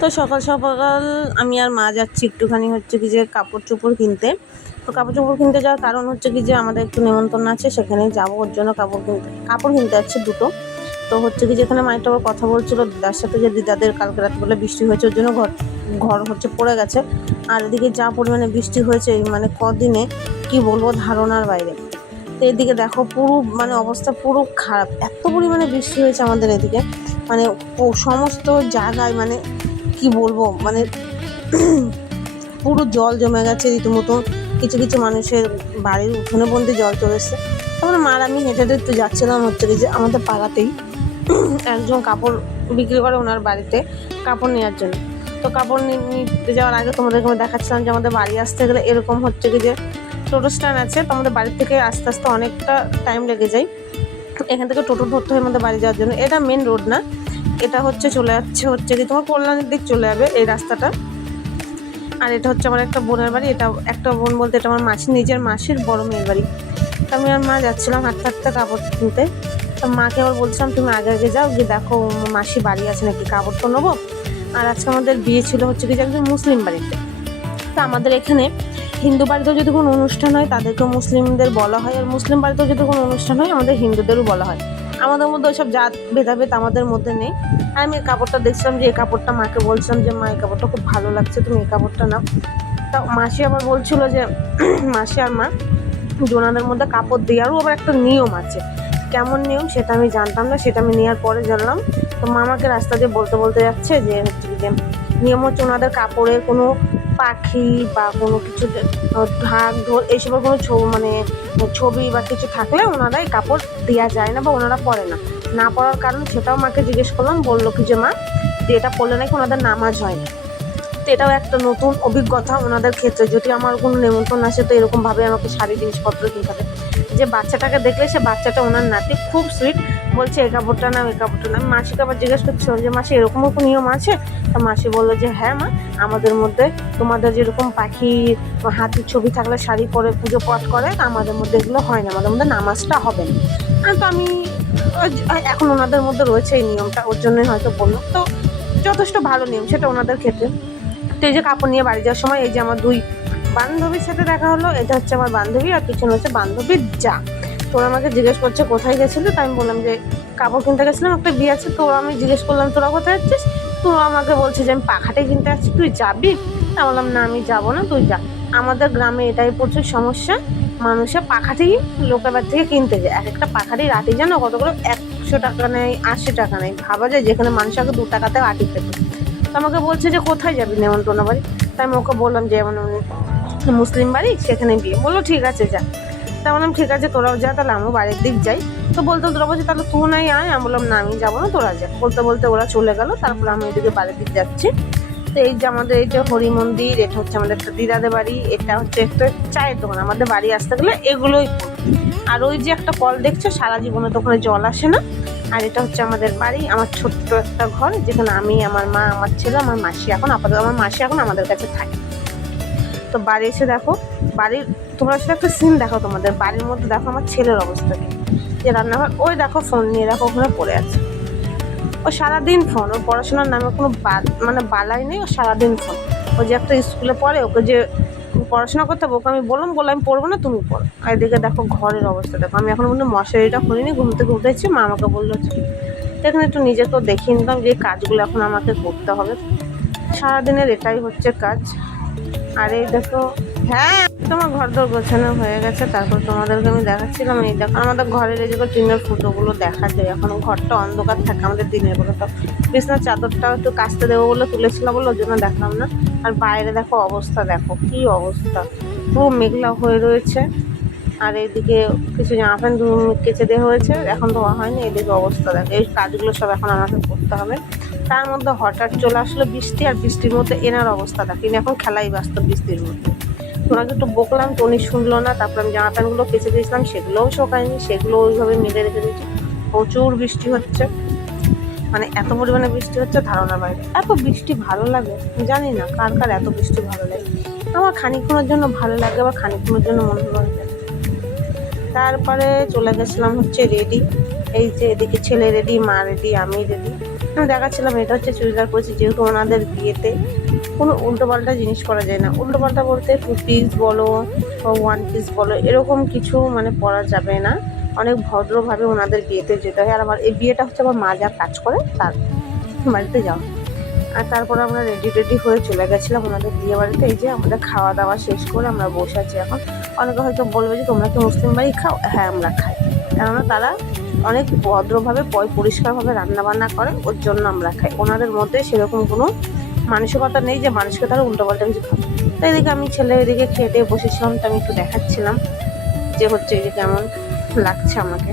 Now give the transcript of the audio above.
তো সকাল সকাল আমি আর মা যাচ্ছি একটুখানি হচ্ছে কি যে কাপড় চোপড় কিনতে। তো কাপড় চোপড় কিনতে যাওয়ার কারণ হচ্ছে কি যে আমাদের একটু নেমন্তন্ন আছে, সেখানে যাবো, ওর জন্য কাপড় কিনতে যাচ্ছে দুটো। তো হচ্ছে কি যেখানে মাইটা আবার কথা বলছিল দিদার সাথে, যে দিদাদের কালকে রাত্রিবেলা বৃষ্টি হয়েছে, ওর জন্য ঘর ঘর হচ্ছে পড়ে গেছে। আর এদিকে যা পরিমাণে বৃষ্টি হয়েছে মানে কদিনে কি বলবো, ধারণার বাইরে। তো এদিকে দেখো পুরো মানে অবস্থা পুরো খারাপ, এত পরিমাণে বৃষ্টি হয়েছে আমাদের এদিকে, মানে সমস্ত জায়গায় মানে কি বলবো, মানে পুরো জল জমে গেছে রীতিমতো। কিছু কিছু মানুষের বাড়ির উঠোনে পর্যন্ত জল চলে এসছে। তারপরে মার আমি হেঁটে হেঁটে একটু যাচ্ছিলাম হচ্ছে কি যে আমাদের পাড়াতেই একজন কাপড় বিক্রি করে, ওনার বাড়িতে কাপড় নেওয়ার জন্য। তো কাপড় নিতে যাওয়ার আগে তোমাদেরকে আমি দেখাচ্ছিলাম যে আমাদের বাড়ি আসতে গেলে এরকম হচ্ছে কি যে টোটো স্ট্যান্ড আছে, তো আমাদের বাড়ি থেকে আস্তে আস্তে অনেকটা টাইম লেগে যায় এখান থেকে টোটো ধরতে হয় আমাদের বাড়ি যাওয়ার জন্য। এটা মেন রোড না, এটা হচ্ছে চলে যাচ্ছে হচ্ছে কি তোমার কল্যাণের দিক চলে যাবে এই রাস্তাটা। আর এটা হচ্ছে আমার একটা বোনের বাড়ি, এটা একটা বোন বলতে এটা আমার নিজের মাসির বড় মেয়ের বাড়ি। তো আমি আর মা যাচ্ছিলাম হাঁটতে হাঁটতে কাপড় কিনতে। তো মাকে আবার বলছিলাম তুমি আগে আগে যাও, গিয়ে দেখো মাসি বাড়ি আছে নাকি, কাপড় তো নেবো। আর আজকে আমাদের বিয়ে ছিল হচ্ছে কি যে একজন মুসলিম বাড়িতে। তো আমাদের এখানে হিন্দু বাড়িতেও যদি কোনো অনুষ্ঠান হয় তাদেরকেও মুসলিমদের বলা হয়, আর মুসলিম বাড়িতেও যদি কোনো অনুষ্ঠান হয় আমাদের হিন্দুদেরও বলা হয়। আমাদের মধ্যে ওইসব জাত ভেদাভেদ আমাদের মধ্যে নেই। আর আমি এই কাপড়টা দেখছিলাম যে এই কাপড়টা, মাকে বলছিলাম যে মা এই কাপড়টা খুব ভালো লাগছে, তুমি এই কাপড়টা নাও। তা মাসি আবার বলছিল যে মাসি আর মা জোনাদের মধ্যে কাপড় দেওয়ারও আবার একটা নিয়ম আছে। কেমন নিয়ম সেটা আমি জানতাম না, সেটা আমি নেওয়ার পরে জানলাম। তো মা আমাকে রাস্তা দিয়ে বলতে বলতে যাচ্ছে যে হচ্ছে যে নিয়ম হচ্ছে ওনাদের কাপড়ের কোনো পাখি বা কোনো কিছু ঢাক ঢোল এইসবের কোনো ছবি বা কিছু থাকলে ওনারা এই কাপড় দেওয়া যায় না বা ওনারা পরে না। না পরার কারণ সেটাও মাকে জিজ্ঞেস করলাম, বললো কি যে মা যে এটা পরলে নাকি ওনাদের নামাজ হয় না। তো এটাও একটা নতুন অভিজ্ঞতা ওনাদের ক্ষেত্রে। যদি আমার কোনো নেমন্তন্ন আসে তো এরকমভাবে আমাকে শাড়ি জিনিসপত্র কিনতে হবে। যে বাচ্চাটাকে দেখলে সে বাচ্চাটা ওনার নাতি, খুব সুইট, বলছে এই কাপড়টা নাও এই কাপড়টা নাও। মাসিকে আবার জিজ্ঞেস করছিল যে মাসি এরকমও কোনো নিয়ম আছে? তা মাসি বললো যে হ্যাঁ মা, আমাদের মধ্যে তোমাদের যেরকম পাখি হাতির ছবি থাকলে শাড়ি পরে পুজো পাঠ করে, আমাদের মধ্যে এগুলো হয় না, আমাদের মধ্যে নামাজটা হবে না। তো আমি এখন ওনাদের মধ্যে রয়েছে এই নিয়মটা, ওর জন্যই হয়তো বললো। তো যথেষ্ট ভালো নিয়ম সেটা ওনাদের ক্ষেত্রে। তো এই যে কাপড় নিয়ে বাড়ি যাওয়ার সময় এই যে আমার দুই বান্ধবীর সাথে দেখা হলো, এটা হচ্ছে আমার বান্ধবী আর পিছনে হচ্ছে বান্ধবীর যা। তো ওরা আমাকে জিজ্ঞেস করছে কোথায় গেছিলো, তাই আমি বললাম যে কাপড় কিনতে গেছিলাম, একটা বিয়ে আছে। তো আমি জিজ্ঞেস করলাম তোরা কোথায় যাচ্ছিস, তো আমাকে বলছে যে আমি পাখাটে কিনতে যাচ্ছি, তুই যাবি? তা বললাম না আমি যাবো না, তুই যা। আমাদের গ্রামে এটাই প্রচুর সমস্যা, মানুষের পাখাটি লোকের বাড়ি থেকে কিনতে যায়। এক একটা পাখাটির আটি জানো কত করে, 100 টাকা নেয়, 80 টাকা নেয়। ভাবা যায় যেখানে মানুষ আগে 2 টাকাতেও আটি পেত। তো আমাকে বলছে যে কোথায় যাবি নেমন্তন্ন বাড়ি, তাই আমি ওকে বললাম যে এমন মুসলিম বাড়ি, সেখানে বিয়ে। বললো ঠিক আছে যা। তা বললাম ঠিক আছে তোরাও যা, তাহলে আমিও বাড়ির দিক যাই। তো বলতে তোরা বলছে তাহলে তুই নাই আয়, আমি বললাম না আমি যাবো না, তোরা যা। বলতে বলতে ওরা চলে গেল, তারপরে আমি এদিকে বাড়ির দিক যাচ্ছি। তো এই যে আমাদের এই যে হরি মন্দির, এটা হচ্ছে আমাদের একটা দিদাদের বাড়ি, এটা হচ্ছে একটা চায়ের দোকান। আমাদের বাড়ি আসতে গেলে এগুলোই। আর ওই যে একটা কল দেখছো, সারা জীবনে তো ওখানে জল আসে না। আর এটা হচ্ছে আমাদের বাড়ি, আমার ছোট্ট একটা ঘর, যেখানে আমি, আমার মা, আমার ছেলে, আমার মাসি এখন আপাতত, আমার মাসি এখন আমাদের কাছে থাকে। তো বাড়ি এসে দেখো বাড়ির, তোমরা সেটা একটা সিন দেখো, তোমাদের বাড়ির মধ্যে দেখো আমার ছেলের অবস্থা কি। যে রান্নাঘর, ওই দেখো ফোন নিয়ে দেখো ওখানে পড়ে আছে। ও সারাদিন ফোন, ওর পড়াশোনার নামে কোনো বালাই নেই, ও সারাদিন ফোন। ও যে একটা স্কুলে পড়ে, ওকে যে পড়াশোনা করতে হবে, ওকে আমি বললাম আমি পড়বো না, তুমি পড়ো। আর এদিকে দেখো ঘরের অবস্থা দেখো, আমি এখনো পর্যন্ত মশারিটা খুলিনি, ঘুম থেকে উঠেছি, মা আমাকে বললো এখানে একটু নিজেকেও দেখিয়ে নিলাম যে এই কাজগুলো এখন আমাকে করতে হবে। সারাদিনের এটাই হচ্ছে কাজ। আর এই দেখো, হ্যাঁ তোমার ঘর দর গোছানো হয়ে গেছে, তারপর তোমাদেরকে আমি দেখাচ্ছিলাম। এই দেখো আমাদের ঘরের এই যে টিনের ফুটোগুলো দেখা যায়, এখন ঘরটা অন্ধকার থাকে আমাদের দিনের বেলা। তো বিছনার চাদরটাও একটু কাচতে দেবো বলে তুলেছিলাম বলে, ওর জন্য দেখলাম না। আর বাইরে দেখো অবস্থা, দেখো কি অবস্থা, পুরো মেঘলা হয়ে রয়েছে। আর এইদিকে কিছু জামা প্যান্ট কেচে দেওয়া হয়েছে, এখন ধোয়া হয়নি। এদিকে অবস্থা দেখো, এই কাজগুলো সব এখন আমাকে করতে হবে। তার মধ্যে হঠাৎ চলে আসলো বৃষ্টি, আর বৃষ্টির মধ্যে এনার অবস্থা দেখি এখন খেলাই ব্যস্ত বৃষ্টির মধ্যে। ওনাকে একটু বকলাম তো উনি শুনলো না। তারপর আমি জামা প্যান্টগুলো কেচে দিয়েছিলাম, সেগুলোও শোকায়নি, সেগুলো ওইভাবে মেলে রেখে দিয়েছি। প্রচুর বৃষ্টি হচ্ছে, মানে এত পরিমাণে বৃষ্টি হচ্ছে ধারণার বাইরে। এত বৃষ্টি ভালো লাগে জানি না কার কার এত বৃষ্টি ভালো লাগে। আমার খানিকক্ষণের জন্য ভালো লাগে, আবার খানিকক্ষণের জন্য মনে হয়। তারপরে চলে গেছিলাম হচ্ছে রেডি। এই যে এদিকে ছেলে রেডি, মা রেডি, আমি রেডি। আমি দেখাচ্ছিলাম এটা হচ্ছে চুড়িদার পরেছি, যেহেতু ওনাদের বিয়েতে কোনো উল্টোপাল্টা জিনিস করা যায় না। উল্টোপাল্টা বলতে 2 পিস বলো বা 1 পিস বলো, এরকম কিছু মানে পরা যাবে না। অনেক ভদ্রভাবে ওনাদের বিয়েতে যেতে হয়। আর আমার এই বিয়েটা হচ্ছে আমার মা যা কাজ করে তার বাড়িতে যাওয়া। আর তারপরে আমরা রেডি হয়ে চলে গেছিলাম ওনাদের বিয়ে বাড়িতে। এই যে আমাদের খাওয়া দাওয়া শেষ করে আমরা বসে আছি এখন। অনেকে হয়তো বলবে যে তোমরা কি মুসলিম বাড়ি খাও? হ্যাঁ, আমরা খাই। কেননা তারা অনেক ভদ্রভাবে পরিষ্কারভাবে রান্নাবান্না করে, ওর জন্য আমরা খাই। ওনাদের মধ্যে সেরকম কোনো মানসিকতা নেই যে মানুষকে তারা উল্টোপাল্টা কিছু খাবে। তো এদিকে আমি ছেলে এদিকে খেয়ে টেয়ে বসেছিলাম, তো আমি একটু দেখাচ্ছিলাম যে হচ্ছে এই যে কেমন লাগছে আমাকে।